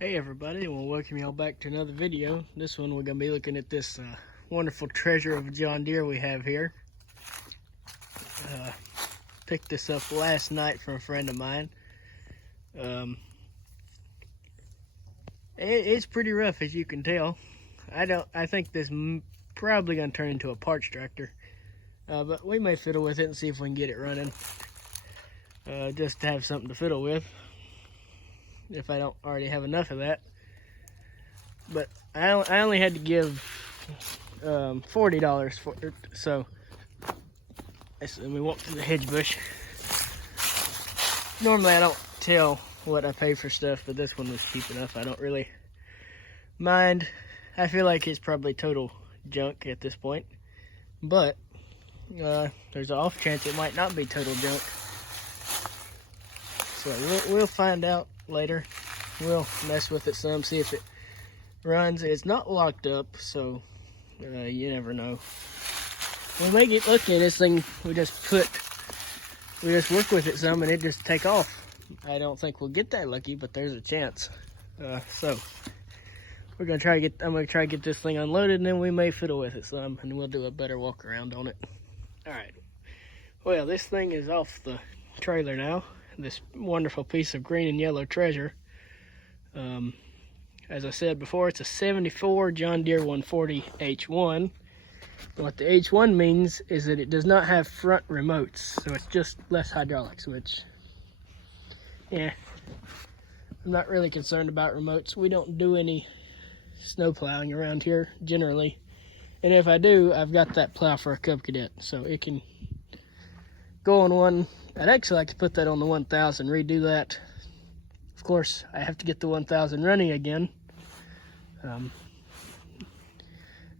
Hey everybody, I want to welcome y'all back to another video. This one we're going to be looking at this wonderful treasure of a John Deere we have here. Picked this up last night from a friend of mine. It's pretty rough, as you can tell. I think this probably going to turn into a parts tractor. But we may fiddle with it and see if we can get it running. Just to have something to fiddle with, if I don't already have enough of that. But I only had to give $40 for it, so we walk to the hedge bush. Normally I don't tell what I pay for stuff, but this one was cheap enough. I don't really mind. I feel like it's probably total junk at this point, but there's an off chance it might not be total junk. So we'll find out later. We'll mess with it some, see if it runs. It's not locked up, so you never know. We may get lucky in this thing. We just work with it some and it just take off. I don't think we'll get that lucky, but there's a chance. So I'm gonna try to get this thing unloaded, and then we may fiddle with it some, and we'll do a better walk around on it. All right. Well, this thing is off the trailer now. This wonderful piece of green and yellow treasure. As I said before, it's a 74 John Deere 140 H1. What the H1 means is that it does not have front remotes, so it's just less hydraulics, which, yeah, I'm not really concerned about remotes. We don't do any snow plowing around here generally, and if I do, I've got that plow for a Cub Cadet, so it can go on one. I'd actually like to put that on the 1000, redo that. Of course, I have to get the 1000 running again.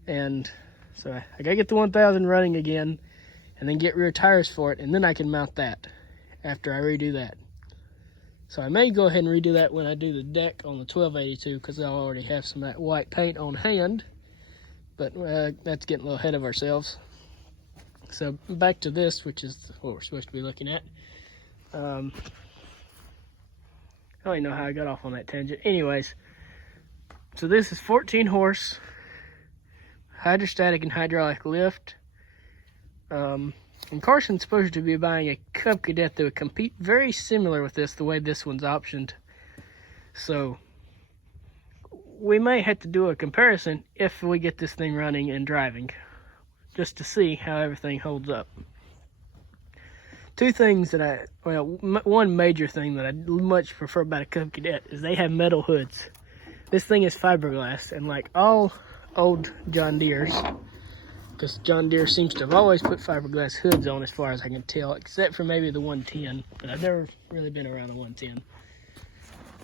And so I gotta get the 1000 running again, and then get rear tires for it, and then I can mount that after I redo that. So I may go ahead and redo that when I do the deck on the 1282, because I'll already have some of that white paint on hand. But that's getting a little ahead of ourselves. So back to this, which is what we're supposed to be looking at. I don't even know how I got off on that tangent. Anyways, so this is 14 horse, hydrostatic and hydraulic lift. And Carson's supposed to be buying a Cub Cadet that would compete very similar with this, the way this one's optioned. So we may have to do a comparison if we get this thing running and driving, just to see how everything holds up. Two things that one major thing that I much prefer about a Cub Cadet is they have metal hoods. This thing is fiberglass, and like all old John Deeres, because John Deere seems to have always put fiberglass hoods on as far as I can tell, except for maybe the 110, but I've never really been around the 110.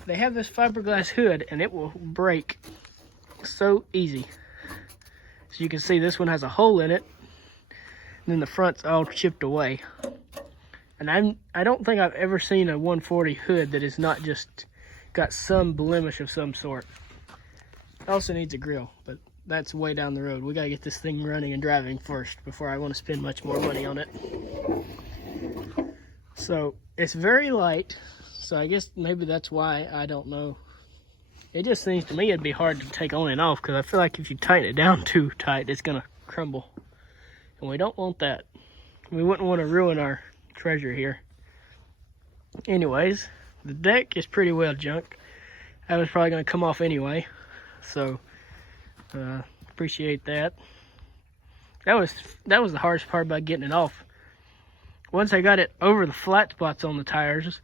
They have this fiberglass hood, and it will break so easy. So you can see this one has a hole in it, and then the front's all chipped away. And I don't think I've ever seen a 140 hood that is not just got some blemish of some sort. It also needs a grill, but that's way down the road. We gotta get this thing running and driving first before I want to spend much more money on it. So it's very light, so I guess maybe that's why. I don't know. It just seems to me it'd be hard to take on and off, because I feel like if you tighten it down too tight, it's gonna crumble, and we don't want that. We wouldn't want to ruin our treasure here. Anyways, the deck is pretty well junk. That was probably going to come off anyway, so appreciate that. That was the hardest part about getting it off. Once I got it over the flat spots on the tires,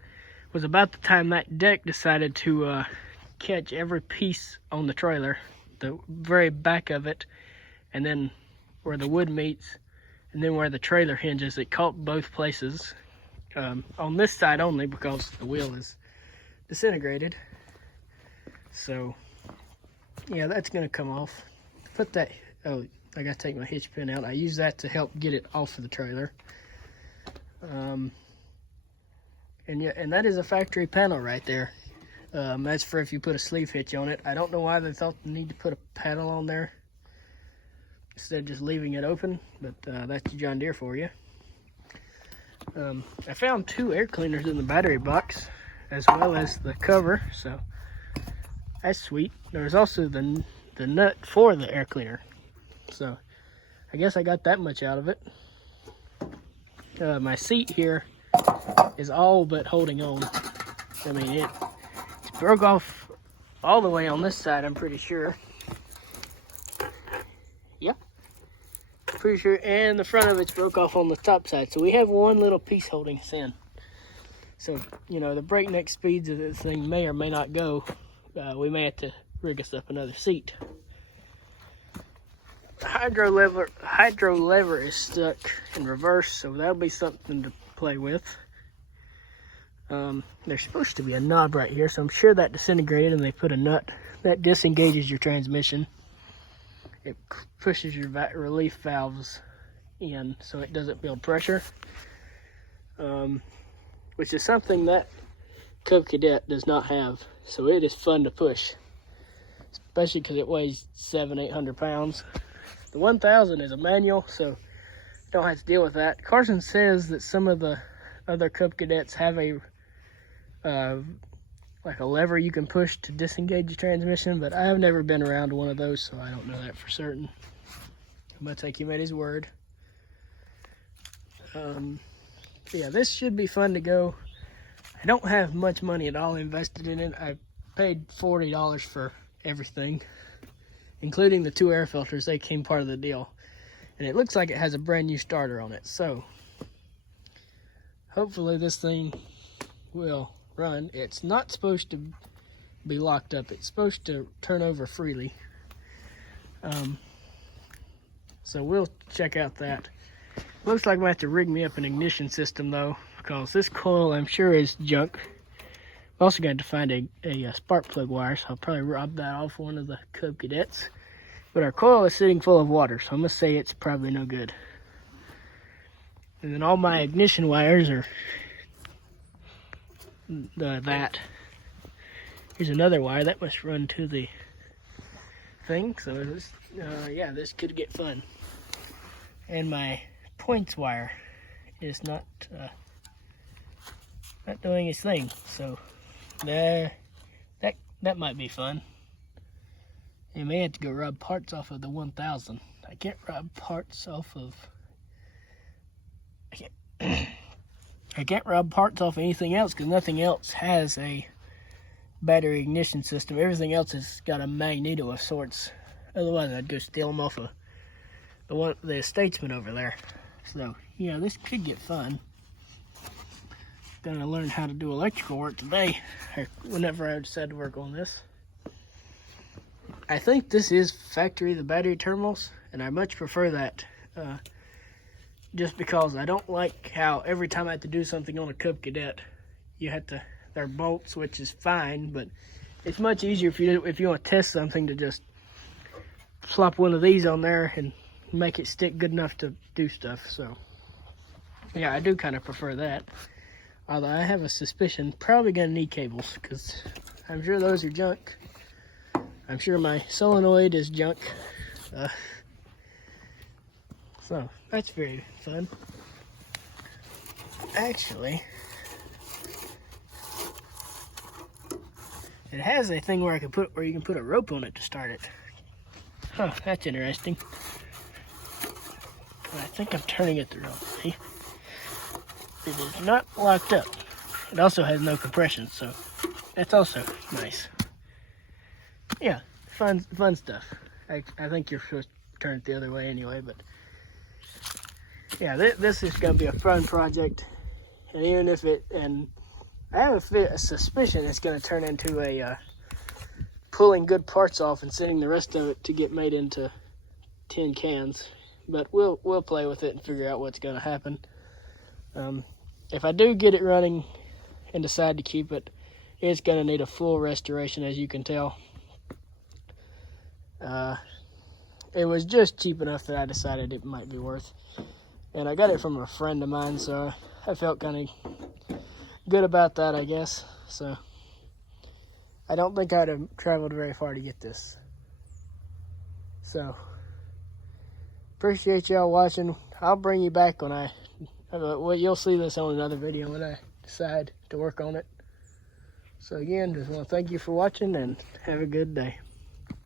was about the time that deck decided to catch every piece on the trailer, the very back of it, and then where the wood meets, and then where the trailer hinges. It caught both places, on this side only because the wheel is disintegrated. So yeah, that's gonna come off. Put that, oh, I gotta take my hitch pin out. I use that to help get it off of the trailer. And yeah, and that is a factory panel right there. That's for if you put a sleeve hitch on it. I don't know why they thought the need to put a panel on there instead of just leaving it open, but that's John Deere for you. I found 2 air cleaners in the battery box, as well as the cover, so That's sweet. There was also the nut for the air cleaner. So I guess I got that much out of it. My seat here is all but holding on. I mean, it broke off all the way on this side, I'm pretty sure. Yep. Pretty sure, and the front of it's broke off on the top side. So we have one little piece holding us in. So, you know, the breakneck speeds of this thing may or may not go. We may have to rig us up another seat. The hydro lever is stuck in reverse, so that'll be something to play with. There's supposed to be a knob right here, so I'm sure that disintegrated and they put a nut that disengages your transmission. It pushes your relief valves in so it doesn't build pressure, which is something that Cub Cadet does not have. So it is fun to push, especially because it weighs 700-800 pounds. The 1000 is a manual, so don't have to deal with that. Carson says that some of the other Cub Cadets have a like a lever you can push to disengage the transmission, but I have never been around one of those, so I don't know that for certain. I'm gonna take him at his word. Yeah, this should be fun to go. I don't have much money at all invested in it. I paid $40 for everything, including the 2 air filters. They came part of the deal, and it looks like it has a brand new starter on it, so hopefully this thing will run. It's not supposed to be locked up. It's supposed to turn over freely. So we'll check out that. Looks like I might have to rig me up an ignition system though, because this coil I'm sure is junk. I'm also going to find a spark plug wire, so I'll probably rob that off one of the Cub Cadets. But our coil is sitting full of water, so I'm going to say it's probably no good. And then all my ignition wires are that. Here's another wire that must run to the thing. So this, yeah, this could get fun. And my points wire is not doing its thing. So there, that might be fun. You may have to go rub parts off of the 1000. I can't rub parts off of. I can't rub parts off anything else because nothing else has a battery ignition system. Everything else has got a magneto of sorts. Otherwise, I'd go steal them off of the statesman over there. So, yeah, this could get fun. Gonna learn how to do electrical work today, or whenever I decide to work on this. I think this is factory, the battery terminals, and I much prefer that. Just because I don't like how every time I have to do something on a Cub Cadet, you have to, they're bolts, which is fine, but it's much easier if you want to test something to just slap one of these on there and make it stick good enough to do stuff. So yeah, I do kind of prefer that. Although I have a suspicion, probably gonna need cables because I'm sure those are junk. I'm sure my solenoid is junk. So that's very fun. Actually, it has a thing where you can put a rope on it to start it. Huh, that's interesting. I think I'm turning it the wrong way. It is not locked up. It also has no compression, so that's also nice. Yeah, fun stuff. I think you're supposed to turn it the other way anyway, but yeah, this is going to be a fun project. And even if I have a suspicion it's going to turn into a pulling good parts off and sending the rest of it to get made into tin cans. But we'll play with it and figure out what's going to happen. If I do get it running and decide to keep it, it's going to need a full restoration, as you can tell. It was just cheap enough that I decided it might be worth. And I got it from a friend of mine, so I felt kind of good about that, I guess. So I don't think I'd have traveled very far to get this. So appreciate y'all watching. I'll bring you back when you'll see this on another video when I decide to work on it. So again, just want to thank you for watching and have a good day.